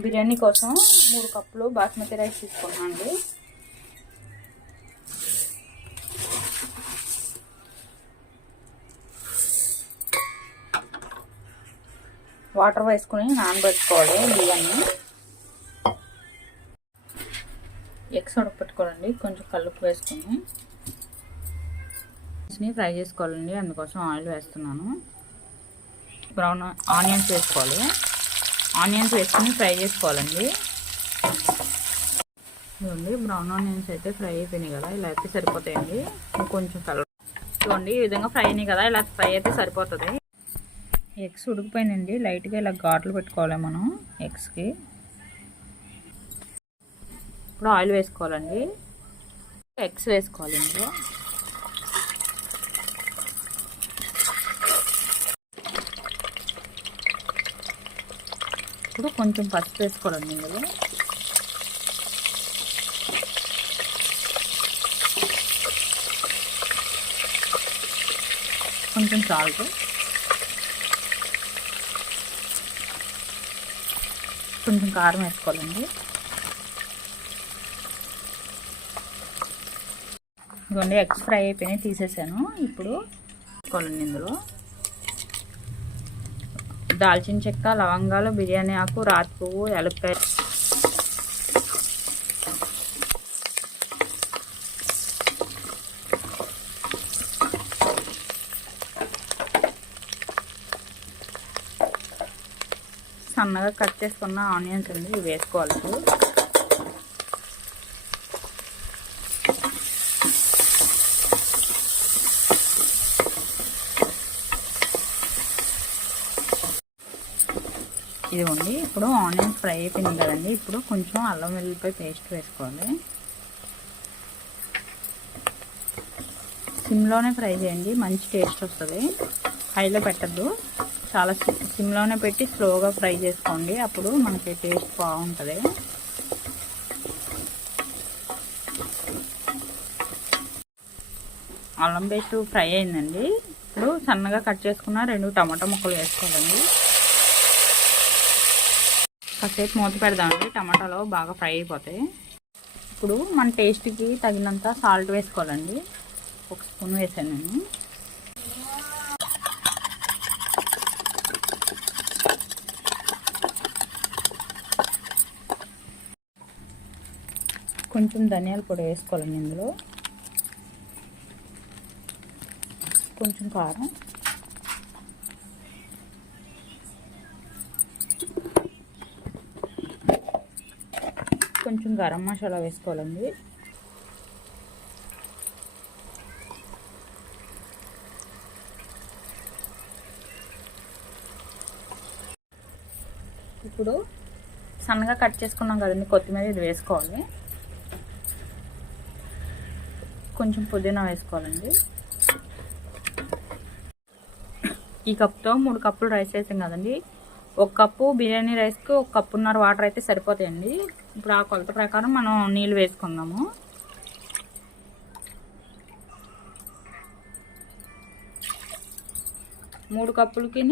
బిర్యానీ కోసం 3 కప్పులు బాస్మతి రైస్ తీసుకున్నాను అండి. వాటర్ వేసుకుని నానబెట్టుకోవాలి బియ్యాన్ని. ఎగ్స్ ఉడకపెట్టుకోవాలండి. కొంచెం కల్లుప్పు వేసుకుని ఫ్రై చేసుకోవాలండి. అందుకోసం ఆయిల్ వేస్తున్నాను. బ్రౌన్ ఆనియన్స్ వేసుకోవాలి. ఆనియన్స్ వేసుకుని ఫ్రై చేసుకోవాలండి. ఇదిగోండి బ్రౌన్ ఆనియన్స్ అయితే ఫ్రై అయిపోయినాయి కదా, ఇలా అయితే సరిపోతాయండి. కొంచెం కలర్ చూడండి, ఈ విధంగా ఫ్రై అయినాయి కదా, ఇలా ఫ్రై అయితే సరిపోతుంది. ఎగ్స్ ఉడికిపోయినండి. లైట్గా ఇలా ఘాట్లు పెట్టుకోవాలి మనం ఎగ్స్కి. ఇప్పుడు ఆయిల్ వేసుకోవాలండి. ఎగ్స్ వేసుకోవాలి ఇందులో. ఇప్పుడు కొంచెం పసుపు వేసుకోవాలండి ఇందులో. కొంచెం సాల్ట్, కొంచెం కారం వేసుకోవాలండి. ఇదిగోండి ఎగ్స్ ఫ్రై అయిపోయినాయి, తీసేసాను. ఇప్పుడు వేసుకోవాలండి ఇందులో దాల్చిన చెక్క, లవంగాలు, బిర్యానీ ఆకు, రాతి పువ్వు, యాలక్కాయ, సన్నగా కట్ చేసుకున్న ఆనియన్స్ అండి, ఇవి వేసుకోవాలి. ఇదిగోండి ఇప్పుడు ఆనియన్స్ ఫ్రై అయిపోయింది కదండి. ఇప్పుడు కొంచెం అల్లం వెల్లుల్లిపాయ పేస్ట్ వేసుకోవాలి. సిమ్లోనే ఫ్రై చేయండి, మంచి టేస్ట్ వస్తుంది. హైలో పెట్టద్దు, చాలా సిమ్లోనే పెట్టి స్లోగా ఫ్రై చేసుకోండి, అప్పుడు మనకి టేస్ట్ బాగుంటుంది. అల్లం పేస్ట్ ఫ్రై అయిందండి. ఇప్పుడు సన్నగా కట్ చేసుకున్న 2 టమాటా ముక్కలు వేసుకోవాలండి. కాసేపు మూత పెడదామండి, టమాటాలో బాగా ఫ్రై అయిపోతాయి. ఇప్పుడు మన టేస్ట్కి తగినంత సాల్ట్ వేసుకోవాలండి. 1 స్పూన్ వేసాను నేను. కొంచెం ధనియాల పొడి వేసుకోవాలండి ఇందులో. కొంచెం కారం, కొంచెం గరం మసాలా వేసుకోవాలండి. ఇప్పుడు సన్నగా కట్ చేసుకున్నాం కదండి కొత్తిమీర, ఇది వేసుకోవాలి. కొంచెం పుదీనా వేసుకోవాలండి. ఈ కప్తో 3 కప్పులు రైస్ వేసాం కదండి. 1 కప్పు బిర్యానీ రైస్కి 1 కప్పున్నర వాటర్ అయితే సరిపోతాయండి. ఇప్పుడు ఆ కొలత ప్రకారం మనం నీళ్ళు వేసుకుందాము. మూడు కప్పులకి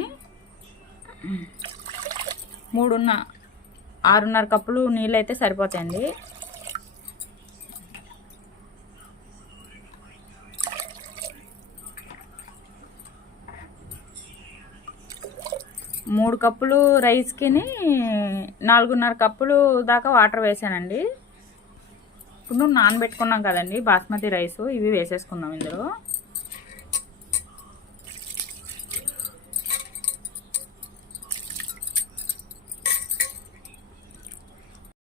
6.5 కప్పులు నీళ్ళు అయితే సరిపోతాయండి. మూడు కప్పులు రైస్కి 4.5 కప్పులు దాకా వాటర్ వేసానండి. ఇప్పుడు నానబెట్టుకున్నాం కదండి బాస్మతి రైస్, ఇవి వేసేసుకుందాం ఇందులో.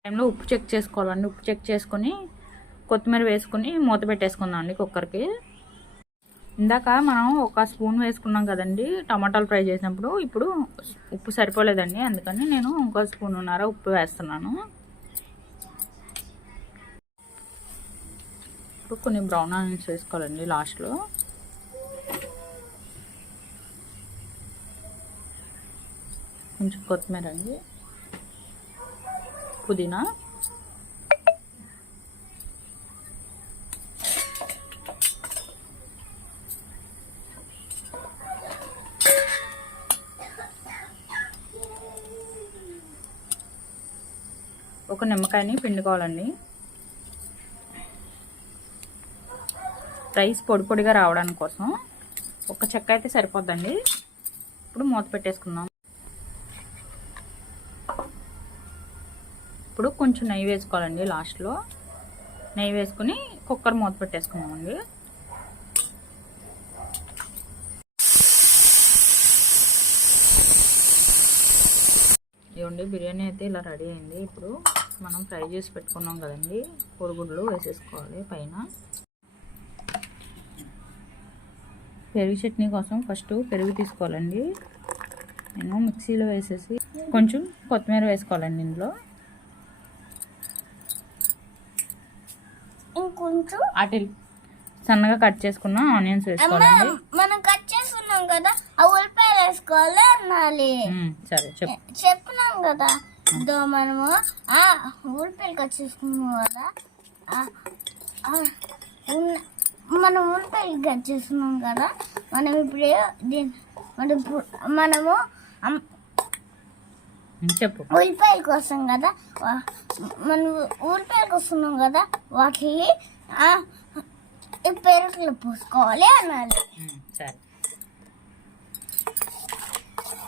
టైంలో ఉప్పు చెక్ చేసుకోవాలండి. ఉప్పు చెక్ చేసుకొని కొత్తిమీర వేసుకుని మూత పెట్టేసుకుందాం అండి కుక్కర్కి. ఇందాక మనం 1 స్పూన్ వేసుకున్నాం కదండి టమాటాలు ఫ్రై చేసినప్పుడు. ఇప్పుడు ఉప్పు సరిపోలేదండి, అందుకని నేను 1 స్పూన్నర ఉప్పు వేస్తున్నాను. ఇప్పుడు కొన్ని బ్రౌన్ ఆనియన్స్ వేసుకోవాలండి లాస్ట్లో. కొంచెం కొత్తిమీర అండి, పుదీనా, ఒక నిమ్మకాయని పిండుకోవాలండి. రైస్ పొడి పొడిగా రావడానికి కోసం ఒక చెక్క అయితే సరిపోద్దండి. ఇప్పుడు మూత పెట్టేసుకుందాం. ఇప్పుడు కొంచెం నెయ్యి వేసుకోవాలండి. లాస్ట్లో నెయ్యి వేసుకుని కుక్కర్ మూత పెట్టేసుకుందామండి. ఇవ్వండి, బిర్యానీ అయితే ఇలా రెడీ అయింది. ఇప్పుడు మనం ఫ్రై చేసి పెట్టుకున్నాం కదండి, కోడిగుడ్లు వేసేసుకోవాలి పైన. పెరుగు చట్నీ కోసం ఫస్ట్ పెరుగు తీసుకోవాలండి. నేను మిక్సీలో వేసేసి కొంచెం కొత్తిమీర వేసుకోవాలండి. ఇందులో ఇంకొంచెం అటు సన్నగా కట్ చేసుకున్న ఆనియన్స్ వేసుకోవాలండి. మనం కట్ చేసుకున్నాం కదా, ఆ ఉల్లిపాయలు వేసుకోవాలి అనాలి. సరే చెప్పినాం కదా, ఇదో మనము ఉల్లిపాయలు కట్ చేసుకున్నాం కదా, మనం ఉల్లిపాయలు కట్ చేసుకున్నాం కదా, మనం ఇప్పుడు మనము చెప్పు. ఉల్లిపాయల కోసం కదా, మనం ఉల్లిపాయలు వస్తున్నాం కదా, వాటికి పెరుగులు పూసుకోవాలి అనాలి. సరే,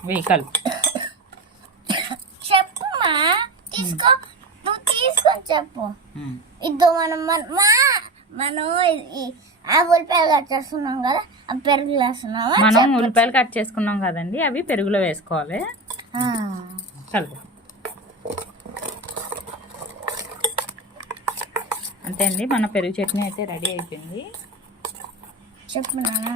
వెహికల్ చెప్పుమా, నువ్వు తీసుకొని చెప్పు. ఇద్దో మనం ఆ ఉల్లిపాయలు కట్ చేస్తున్నాం కదా, ఆ పెరుగులు వేస్తున్నావా? మనం ఉల్లిపాయలు కట్ చేసుకున్నాం కదండి, అవి పెరుగులో వేసుకోవాలి. కలుపు. అంతే అండి, మన పెరుగు చట్నీ అయితే రెడీ అయిపోయింది. చెప్పు నాన్న.